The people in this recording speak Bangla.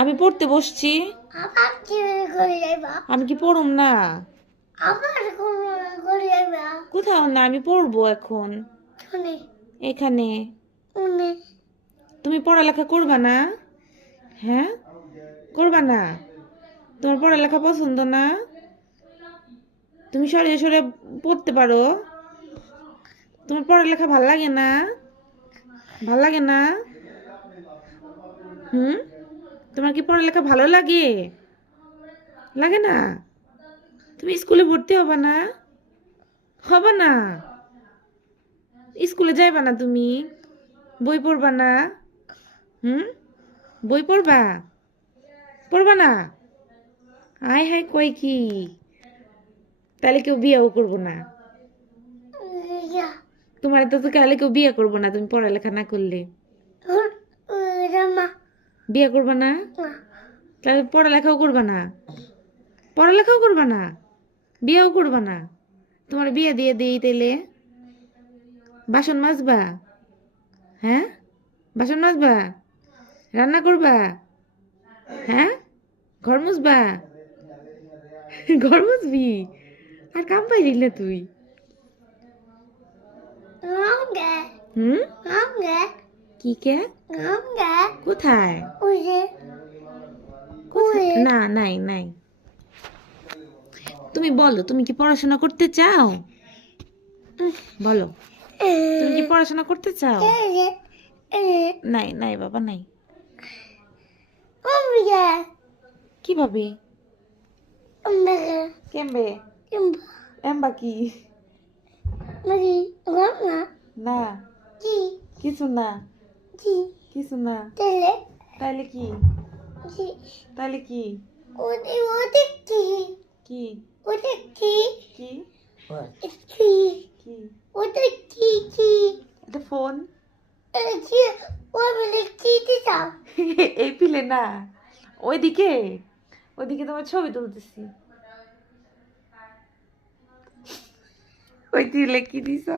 আমি পড়তে বসছি। আবার কি করে যাইবা? আমি কি পড়ুম না? আবার করে যাইবা? কোথাও না, আমি পড়বো এখন শুনে এখানে। শুনে তুমি পড়ালেখা করবা না? হ্যাঁ, করবা না? তোমার পড়ালেখা পছন্দ না? তুমি সরে সরে পড়তে পারো? তোমার পড়ালেখা ভাল লাগে না? ভাল লাগে না? হুম, তোমার কি পড়ালেখা ভালো লাগে? লাগে না? তুমি স্কুলে ভর্তি হবা না? হবা না? স্কুলে যাইবা না তুমি? বই পড়বা না? হুম, বই পড়বা? পড়বা না? আয় হায়, কই কি? তাহলে কেউ বিয়েও করবো না। তোমার তো তাহলে কেউ বিয়ে করবো না তুমি পড়ালেখা না করলে। রামা বিয়ে করবা না? তাহলে পড়ালেখাও করবা না? পড়ালেখাও করবা না, বিয়েও করবা না? তোমার বিয়ে দিয়ে দিই তাইলে? বাসন মাজবা? হ্যাঁ, বাসন মাজবা? রান্না করবা? হ্যাঁ, ঘর মুছবা? ঘর মুছবি? আর কাম পাইলি না তুই? গঙ্গা হুম, গঙ্গা কি কে? গঙ্গা কোথায়? উজে কোথায়? না, নাই নাই। তুমি বলো, তুমি কি পড়াশোনা করতে চাও? বলো, তুমি কি পড়াশোনা করতে চাও? নাই নাই বাবা, নাই। কিভাবে? কেমবে? এম্বা কি? না, কিছু না, কিছু না। তাইলে কি? তাইলে কি? কি? কি? এটা ফোন। এই পিলে না, ওইদিকে, ওইদিকে তোমার ছবি তুলতেছি। ওই দিলে কি দিছ?